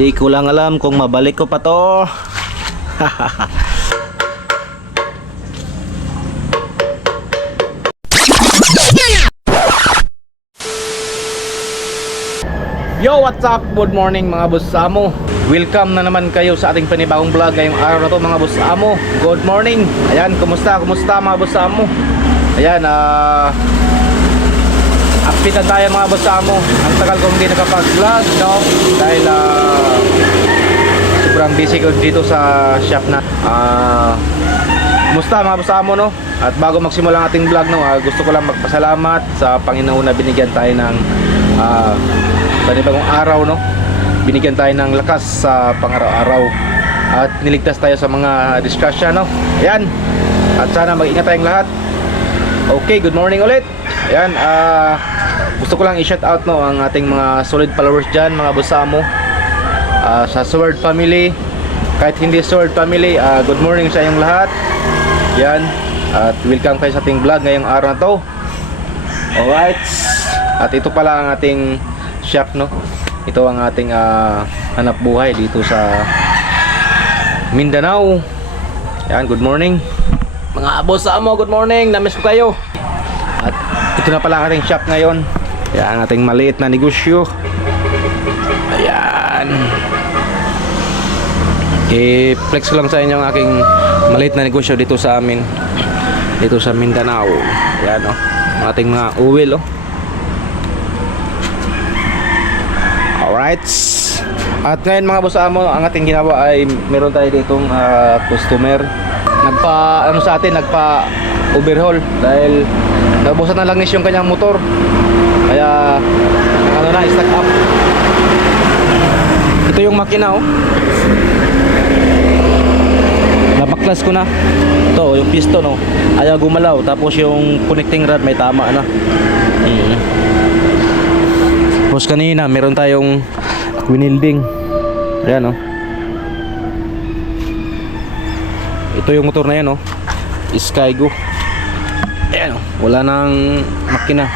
Di ko lang alam kung mabalik ko pa to. Yo, what's up? Good morning mga boss amo. Welcome na naman kayo sa ating panibagong vlog ngayong araw na to mga boss amo. Good morning. Ayan, kumusta mga boss amo? Ayan, update na tayo mga boss amo. Ang tagal kong hindi nakapag-vlog, no? Dahil sobrang busy ko dito sa shop na. Kumusta mga boss amo, no? At bago magsimula ang ating vlog, no, gusto ko lang magpasalamat sa Panginoon na binigyan tayo ng panibagong araw, no? Binigyan tayo ng lakas sa pang-araw-araw at niligtas tayo sa mga discussion, no? Ayan. At sana mag-ingat tayong lahat. Okay, good morning ulit. Ayan, gusto ko lang i-shout out, no, ang ating mga solid followers dyan, mga bosamo, sa Sword Family. Kahit hindi Sword Family, good morning sa inyong lahat. Yan. At welcome kayo sa ating vlog ngayong araw na to. Alright. At ito pala ang ating shop, no? Ito ang ating hanap buhay dito sa Mindanao. Yan, good morning mga boss amo, good morning. Namiss ko kayo. At ito na pala ang ating shop ngayon. Yan ang ating maliit na negosyo. Ayan. I-flex ko lang sa inyo ang aking maliit na negosyo dito sa amin, dito sa Mindanao. Ayan, oh, ang ating mga uwil, oh. Alright. At ngayon mga boss amo, ang ating ginawa ay meron tayo ditong customer nagpa overhaul dahil naubusan na langis yung kanyang motor. Kaya stock up. Ito yung makina, oh. Napaklas ko na. Ito yung piston, oh. Ayaw gumalaw. Tapos yung connecting rod may tama na. Tapos kanina meron tayong winilding. Ayan, oh. Ito yung motor na yan, oh. Skygo. Ayan, oh. Wala nang makina.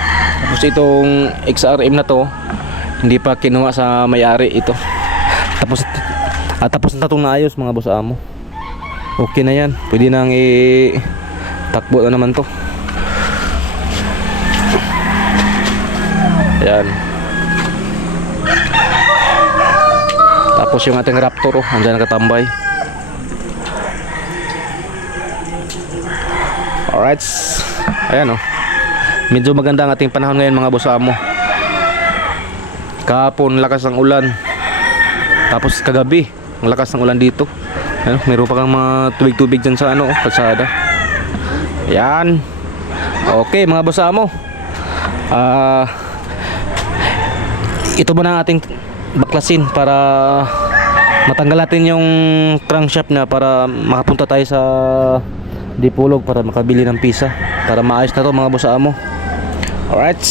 Tapos itong XRM na to, hindi pa kinuha sa may-ari ito. Tapos na itong naayos mga boss amo. Okay na yan. Pwede nang takbo na naman to. Ayan. Tapos yung ating Raptor, oh, andyan nakatambay. Alright. Ayan, oh. Medyo maganda ang ating panahon ngayon mga boss amo. Kahapon lakas ng ulan. Tapos kagabi ang lakas ng ulan dito. Ayan, meron pa kang mga tubig-tubig dyan sa kalsada. Ayan. Okay mga boss amo. Ito ba na ating baklasin para matanggal natin yung crankshaft na para makapunta tayo sa Dipolog para makabili ng pisa para maayos na to mga boss amo. Alright.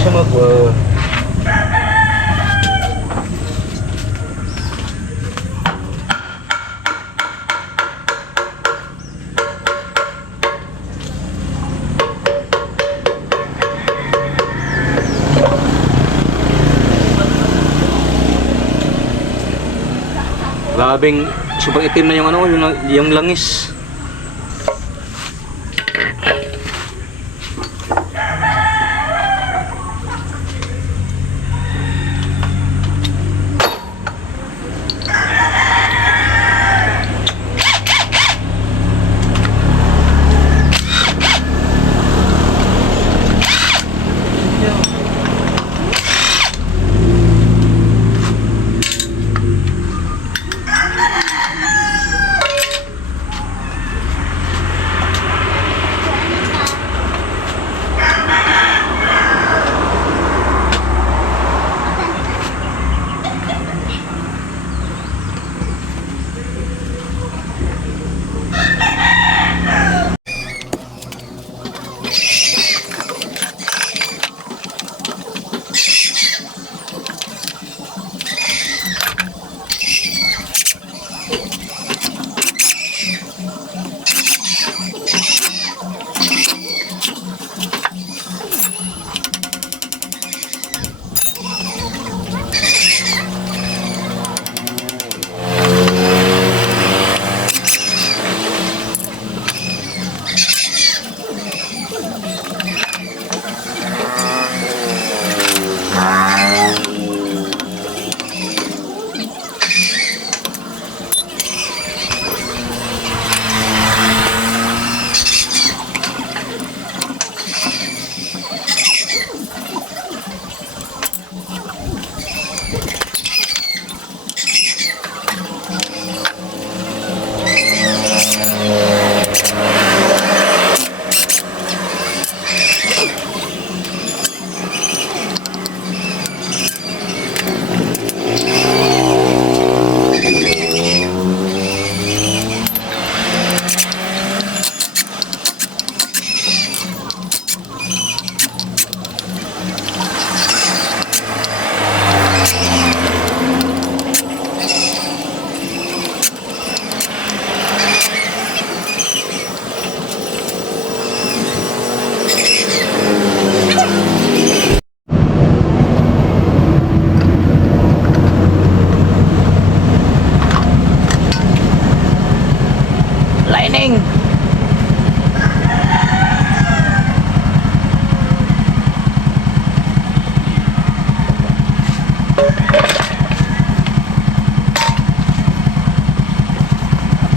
siya mag... Grabing sobrang itim na yung ano, yung langis. Lightning!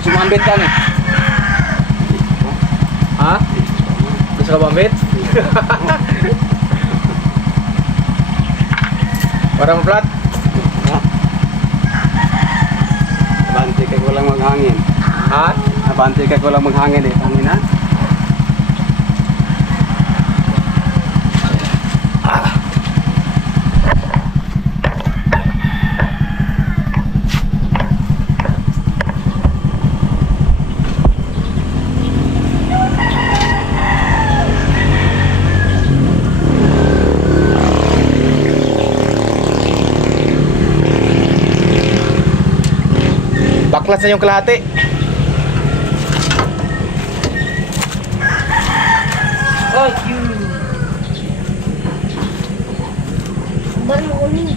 Sumambit ka nih? Ha? Gusto ka bambit? Para maplat? Abante kay walang maghangin. Ha? Abante kay walang maghangin eh. Hangin ha? Baklas na yung kalahati. Oh, you. Baru ulit.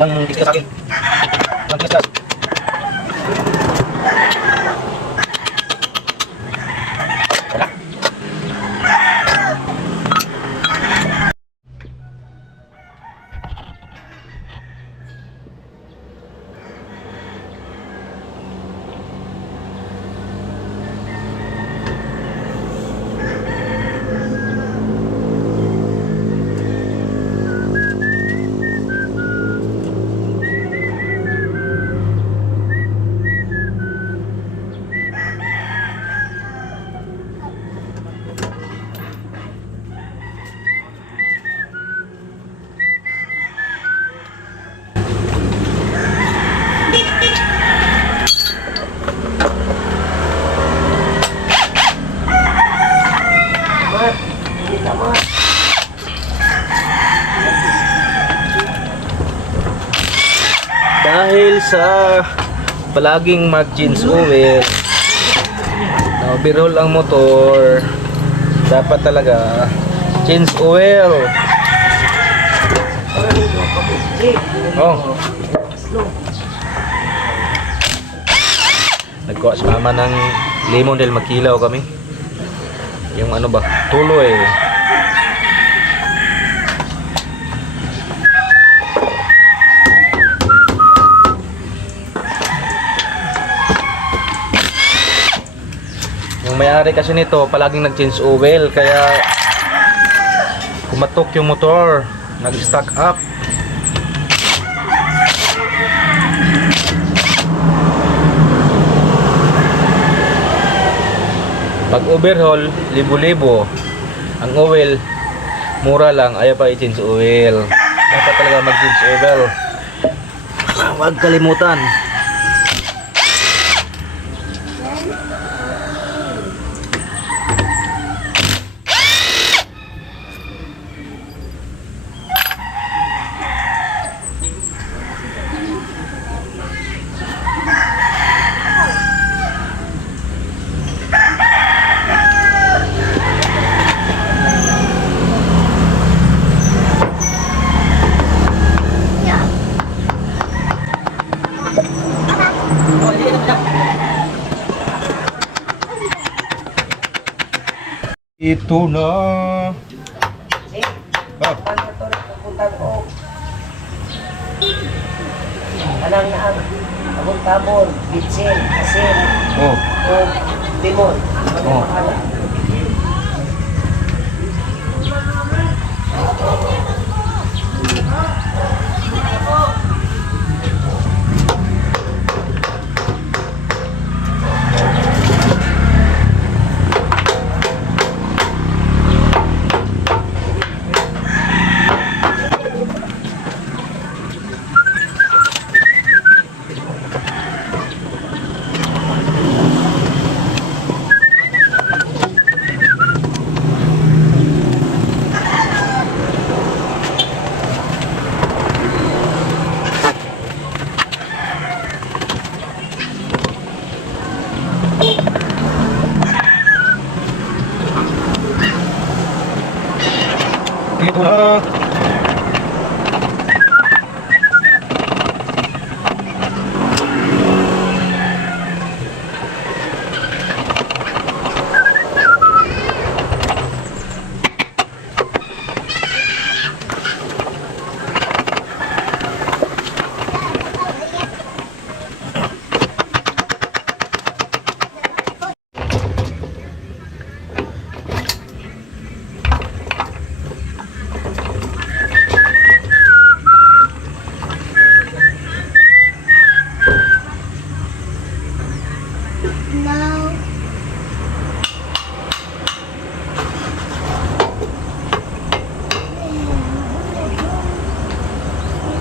Walang discuss sa akin. Walang discuss. Wala. Dahil sa palaging mag-jeans oil, na-overhaul ang motor, dapat talaga jeans oil. Oh. Nagkuha si mama ng lemon dahil magkilaw kami. Yung ano ba? Tuloy. Yung may-ari kasi nito palaging nag-change oil kaya kumatok yung motor, nag-stack up. Pag overhaul, libo-libo. Ang oil, mura lang, ayaw pa i-change oil. Dapat talaga mag-change oil. Huwag kalimutan. Ito na. Ah. Anang abon-tabon, bitsin, asin, Oh. o limon. Oh. Ito na. No.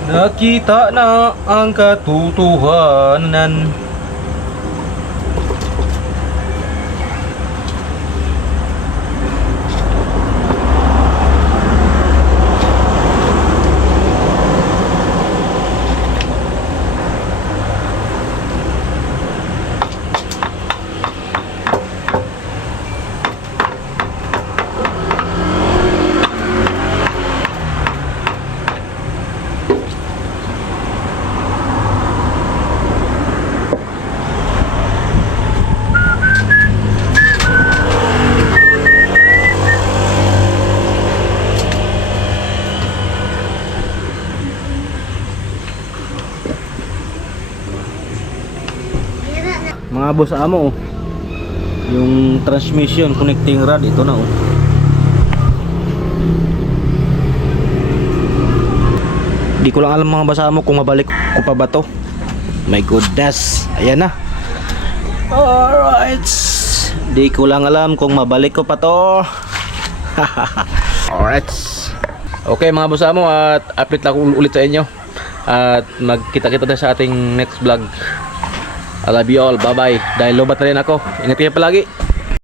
Nakita na ang katotohanan. Mga boss amo, oh. Yung transmission connecting rod ito na, oh. Di ko lang alam mga boss amo kung mabalik ko pa ba to. My goodness. Ayan na. Alright. Di ko lang alam kung mabalik ko pa to. Alright. Okay mga boss amo, at update lang ulit sa inyo. At magkita-kita tayo sa ating next vlog. I love you all. Bye bye. Dahil lobat na rin ako. Ingat kayo palagi.